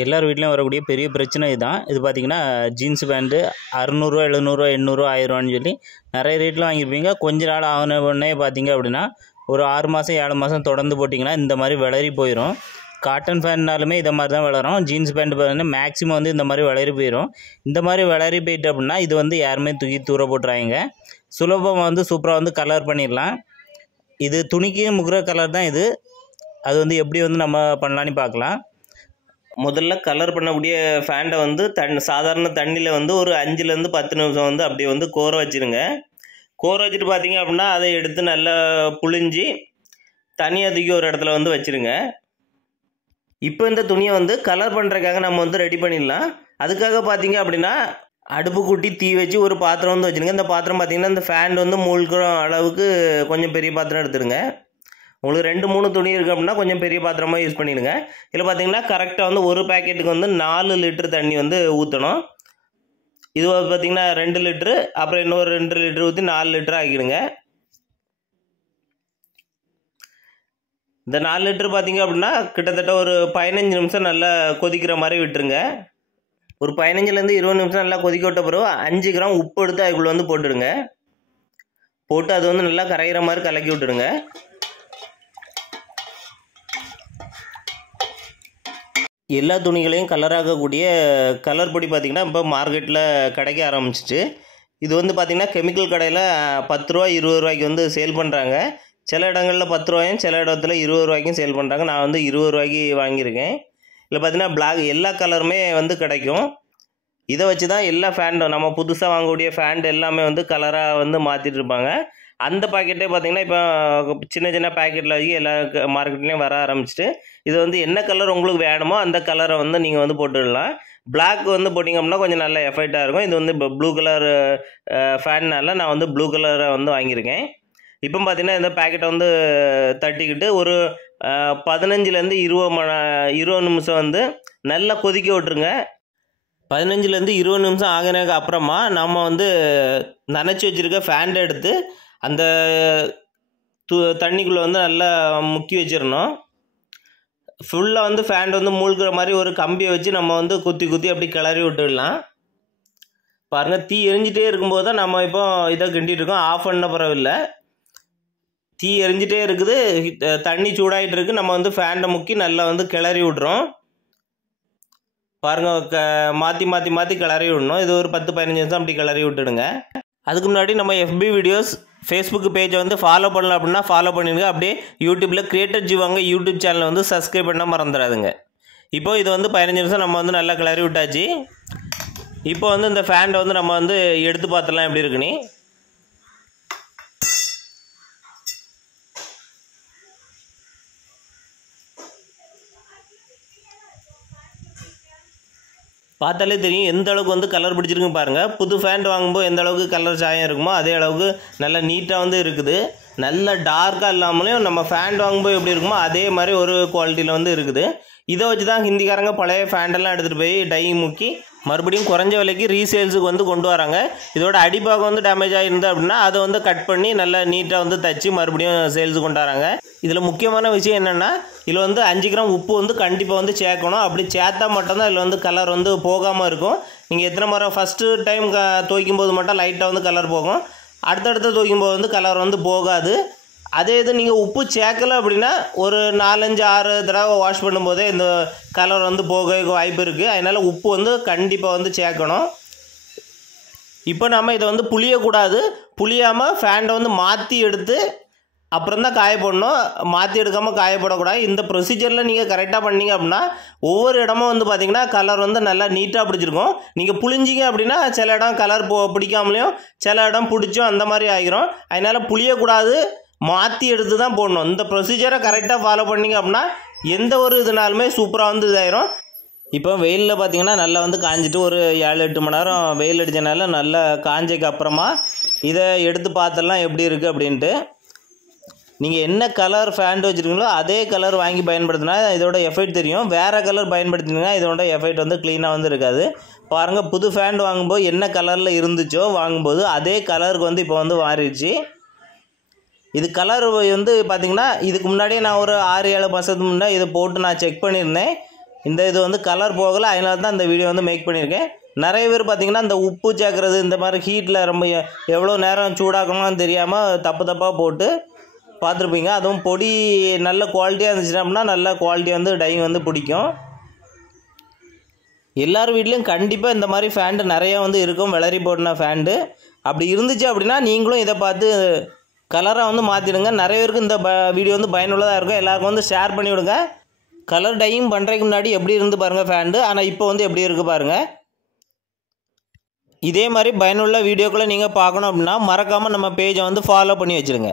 எல்லார் வீட்லையும் வரக்கூடிய பெரிய பிரச்சனை இதுதான். இது பார்த்தீங்கன்னா ஜீன்ஸ் பேண்ட்டு ரூ. 600 700 800 1000 சொல்லி நிறைய ரேட்டில் வாங்கியிருப்பீங்க. கொஞ்ச நாள் ஆன உடனே பார்த்தீங்க அப்படின்னா ஒரு 6 மாதம் 7 மாதம் தொடர்ந்து போட்டிங்கன்னா இந்த மாதிரி வளரி போயிடும். காட்டன் ஃபேன்னாலுமே இதை மாதிரி தான் வளரும். ஜீன்ஸ் பேண்ட் பார்த்தீங்கன்னா மேக்ஸிமம் வந்து இந்த மாதிரி வளரி போயிடும். இந்த மாதிரி வளரி போயிட்டு அப்படின்னா இது வந்து யாருமே தூக்கி தூர போட்டுறாங்க. சுலபமாக வந்து சூப்பராக வந்து கலர் பண்ணிடலாம். இது துணிக்கு முக்கிற கலர் தான் இது. அது வந்து எப்படி வந்து நம்ம பண்ணலான்னு பார்க்கலாம். முதல்ல கலர் பண்ணக்கூடிய ஃபேண்டை வந்து சாதாரண தண்ணியில் வந்து ஒரு 5லேருந்து 10 நிமிஷம் வந்து அப்படி வந்து கோர வச்சுருங்க. கோர வச்சுட்டு பார்த்தீங்க அப்படின்னா அதை எடுத்து நல்லா புழிஞ்சி தனியாக தூக்கி ஒரு இடத்துல வந்து வச்சுருங்க. இப்போ இந்த துணியை வந்து கலர் பண்ணுறதுக்காக நம்ம வந்து ரெடி பண்ணிடலாம். அதுக்காக பார்த்தீங்க அப்படின்னா அடுப்பு கூட்டி தீ வச்சு ஒரு பாத்திரம் வந்து வச்சுருங்க. இந்த பாத்திரம் பார்த்தீங்கன்னா இந்த ஃபேன் வந்து மூழ்கிற அளவுக்கு கொஞ்சம் பெரிய பாத்திரம் எடுத்துருங்க. உங்களுக்கு 2-3 துணி இருக்குது அப்படின்னா கொஞ்சம் பெரிய பாத்திரமாக யூஸ் பண்ணிடுங்க. இதில் பார்த்தீங்கன்னா கரெக்டாக வந்து ஒரு பேக்கெட்டுக்கு வந்து 4 லிட்டர் தண்ணி வந்து ஊற்றணும். இது பார்த்தீங்கன்னா 2 லிட்ரு, அப்புறம் இன்னொரு 2 லிட்டர் ஊற்றி 4 லிட்டர் ஆக்கிடுங்க. இந்த 4 லிட்டர் பார்த்தீங்க அப்படின்னா கிட்டத்தட்ட ஒரு 15 நிமிஷம் நல்லா கொதிக்கிற மாதிரி விட்டுருங்க. ஒரு 15லேருந்து 20 நிமிஷம் நல்லா கொதிக்க விட்ட பிறகு 5 கிராம் உப்பு எடுத்து அதுக்குள்ளே வந்து போட்டுடுங்க. போட்டு அது வந்து நல்லா கரைகிற மாதிரி கலக்கி விட்டுடுங்க. எல்லா துணிகளையும் கலராகக்கூடிய கலர் பொடி பார்த்திங்கன்னா இப்போ மார்க்கெட்டில் கிடைக்க ஆரம்பிச்சிச்சு. இது வந்து பார்த்திங்கன்னா கெமிக்கல் கடையில் 10 ரூபா 20 ரூபாய்க்கு வந்து சேல் பண்ணுறாங்க. சில இடங்களில் 10 ரூபாயும் சில இடத்துல 20 ரூபாய்க்கும் சேல் பண்ணுறாங்க. நான் வந்து 20 ரூபாய்க்கு வாங்கியிருக்கேன். இதில் பார்த்திங்கன்னா பிளாக் எல்லா கலருமே வந்து கிடைக்கும். இதை வச்சு தான் எல்லா ஃபேண்டும் நம்ம புதுசாக வாங்கக்கூடிய ஃபேண்ட் எல்லாமே வந்து கலராக வந்து மாற்றிட்டு இருப்பாங்க. அந்த பாக்கெட்டே பார்த்திங்கன்னா இப்போ சின்ன சின்ன பேக்கெட்டில் வச்சு எல்லா மார்க்கெட்லேயும் வர ஆரம்பிச்சிட்டு இது வந்து என்ன கலர் உங்களுக்கு வேணுமோ அந்த கலரை வந்து நீங்கள் வந்து போட்டுடலாம். பிளாக் வந்து போட்டிங்க அப்படின்னா கொஞ்சம் நல்ல எஃபெக்டாக இருக்கும். இது வந்து இப்போ ப்ளூ கலர் ஃபேன்னால நான் வந்து ப்ளூ கலரை வந்து வாங்கியிருக்கேன். இப்போ பார்த்திங்கன்னா இந்த பேக்கெட்டை வந்து தட்டிக்கிட்டு ஒரு 15லேருந்து 20 நிமிஷம் வந்து நல்லா கொதிக்க விட்டுருங்க. 15லேருந்து 20 நிமிஷம் ஆகினதுக்கு அப்புறமா நம்ம வந்து நனைச்சி வச்சுருக்க ஃபேண்டை எடுத்து அந்த தண்ணிக்குள்ளே வந்து நல்லா முக்கி வச்சிடணும். ஃபுல்லாக வந்து ஃபேண்ட் வந்து மூழ்கிற மாதிரி ஒரு கம்பியை வச்சு நம்ம வந்து குத்தி குத்தி அப்படி கிளறி விட்டுடலாம். பாருங்கள், தீ எரிஞ்சிட்டே இருக்கும்போது தான் நம்ம இப்போ இதை கிண்டிகிட்டு இருக்கோம். ஆஃப் பண்ண பரவாயில்லை, தீ எரிஞ்சிட்டே இருக்குது, தண்ணி சூடாகிட்டு இருக்குது. நம்ம வந்து ஃபேண்டை முக்கி நல்லா வந்து கிளறி விட்றோம். பாருங்கள், மாற்றி மாற்றி மாற்றி கிளறி விடணும். இது ஒரு 10-15 நிமிஷம் அப்படி கிளறி விட்டுடுங்க. அதுக்கு முன்னாடி நம்ம FB வீடியோஸ் ஃபேஸ்புக் பேஜை வந்து ஃபாலோ பண்ணலாம் அப்படின்னா ஃபாலோ பண்ணிடுங்க. அப்படியே யூடியூப்பில் கிரியேட்டர் ஜீவாங்க யூடியூப் சேனலை வந்து சப்ஸ்கிரைப் பண்ண மறந்துடாதுங்க. இப்போ இது வந்து 15 நிமிஷம் நம்ம வந்து நல்லா கிளறி விட்டாச்சு. இப்போ வந்து இந்த ஃபேண்டை வந்து நம்ம வந்து எடுத்து பார்த்துலாம் எப்படி இருக்குன்னு. பார்த்தாலே தெரியும் எந்த அளவுக்கு வந்து கலர் பிடிச்சிருக்குன்னு பாருங்கள். புது ஃபேண்ட் வாங்கும்போது எந்த அளவுக்கு கலர் சாயம் இருக்குமோ அதே அளவுக்கு நல்லா நீட்டாக வந்து இருக்குது. நல்ல டார்க்காக இல்லாமலையும் நம்ம ஃபேண்ட் வாங்கும்போது எப்படி இருக்குமோ அதே மாதிரி ஒரு குவாலிட்டியில் வந்து இருக்குது. இதை வச்சு தான் ஹிந்திக்காரங்க பழைய ஃபேண்டெல்லாம் எடுத்துகிட்டு போய் டை முக்கி மறுபடியும் குறைஞ்ச விலைக்கு ரீசேல்ஸுக்கு வந்து கொண்டு வராங்க. இதோட அடிப்பாகம் வந்து டேமேஜ் ஆகிருந்தது அப்படின்னா அதை வந்து கட் பண்ணி நல்லா நீட்டாக வந்து தச்சு மறுபடியும் சேல்ஸுக்கு கொண்டு வராங்க. இதில் முக்கியமான விஷயம் என்னென்னா இதில் வந்து 5 கிராம் உப்பு வந்து கண்டிப்பாக வந்து சேர்க்கணும். அப்படி சேர்த்தா மட்டும்தான் இதில் வந்து கலர் வந்து போகாமல் இருக்கும். நீங்கள் எத்தனை முறை ஃபஸ்ட்டு டைம் துவைக்கும் போது மட்டும் லைட்டாக வந்து கலர் போகும், அடுத்தடுத்து துவைக்கும் போது வந்து கலர் வந்து போகாது. அதே இது நீங்கள் உப்பு சேர்க்கலை அப்படின்னா ஒரு 4-5-6 தடவை வாஷ் பண்ணும்போதே இந்த கலர் வந்து போக வாய்ப்பு இருக்குது. அதனால் உப்பு வந்து கண்டிப்பாக வந்து சேர்க்கணும். இப்போ நம்ம இதை வந்து புளியக்கூடாது. புளியாமல் ஃபேண்டை வந்து மாற்றி எடுத்து அப்புறம் தான் காய போடணும். மாற்றி எடுக்காமல் காயப்படக்கூடாது. இந்த ப்ரொசீஜரில் நீங்கள் கரெக்டாக பண்ணிங்க அப்படின்னா ஒவ்வொரு இடமும் வந்து பார்த்திங்கன்னா கலர் வந்து நல்லா நீட்டாக பிடிச்சிருக்கும். நீங்கள் புளிஞ்சிங்க அப்படின்னா சில இடம் கலர் பிடிக்காமலையும் சில இடம் பிடிச்சும் அந்த மாதிரி ஆகிரும். அதனால் புளியக்கூடாது, மாற்றி எடுத்து தான் போடணும். இந்த ப்ரொசீஜரை கரெக்டாக ஃபாலோ பண்ணிங்க அப்படின்னா எந்த ஒரு இதுனாலுமே சூப்பராக வந்து இதாயிரும். இப்போ வெயிலில் பார்த்திங்கன்னா நல்லா வந்து காஞ்சிட்டு ஒரு 7-8 மணி நேரம் வெயில் அடித்தனால நல்லா காஞ்சதுக்கு அப்புறமா இதை எடுத்து பார்த்தலாம் எப்படி இருக்குது அப்படின்ட்டு. நீங்கள் என்ன கலர் ஃபேண்ட் வச்சுருக்கீங்களோ அதே கலர் வாங்கி பயன்படுத்தினா இதோட எஃபெக்ட் தெரியும். வேறு கலர் பயன்படுத்தினீங்கன்னா இதோட எஃபெக்ட் வந்து க்ளீனாக வந்து இருக்காது. பாருங்கள், புது ஃபேண்ட் வாங்கும்போது என்ன கலரில் இருந்துச்சோ வாங்கும்போது அதே கலருக்கு வந்து இப்போ வந்து மாறிடுச்சு. இது கலர் வந்து பார்த்திங்கன்னா இதுக்கு முன்னாடியே நான் ஒரு 6-7 மாதத்துக்கு முன்னாடி இதை போட்டு நான் செக் பண்ணியிருந்தேன். இந்த இது வந்து கலர் போகலை, அதனால தான் இந்த வீடியோ வந்து மேக் பண்ணியிருக்கேன். நிறைய பேர் பார்த்திங்கன்னா இந்த உப்பு சேர்க்குறது இந்த மாதிரி ஹீட்டில் ரொம்ப எவ்வளோ நேரம் சூடாக்கணும்னு தெரியாமல் தப்பாக போட்டு பார்த்துருப்பீங்க. அதுவும் பொடி நல்ல குவாலிட்டியாக இருந்துச்சுன்னா அப்படின்னா நல்ல குவாலிட்டி வந்து டையிங் வந்து பிடிக்கும். எல்லார் வீட்லேயும் கண்டிப்பாக இந்த மாதிரி ஃபேண்டு நிறையா வந்து இருக்கும், வெளரி போட்டின ஃபேண்டு. அப்படி இருந்துச்சு அப்படின்னா நீங்களும் இதை பார்த்து கலராக வந்து மாற்றிடுங்க. நிறைய பேருக்கு இந்த வீடியோ வந்து பயனுள்ளதாக இருக்கும். எல்லாருக்கும் வந்து ஷேர் பண்ணி விடுங்க. கலர் டையிங் பண்ணுறதுக்கு முன்னாடி எப்படி இருந்து பாருங்கள் ஃபேண்டு, ஆனால் இப்போ வந்து எப்படி இருக்குது பாருங்கள். இதே மாதிரி பயனுள்ள வீடியோக்களை நீங்கள் பார்க்கணும் அப்படின்னா மறக்காமல் நம்ம பேஜை வந்து ஃபாலோ பண்ணி வச்சுருங்க.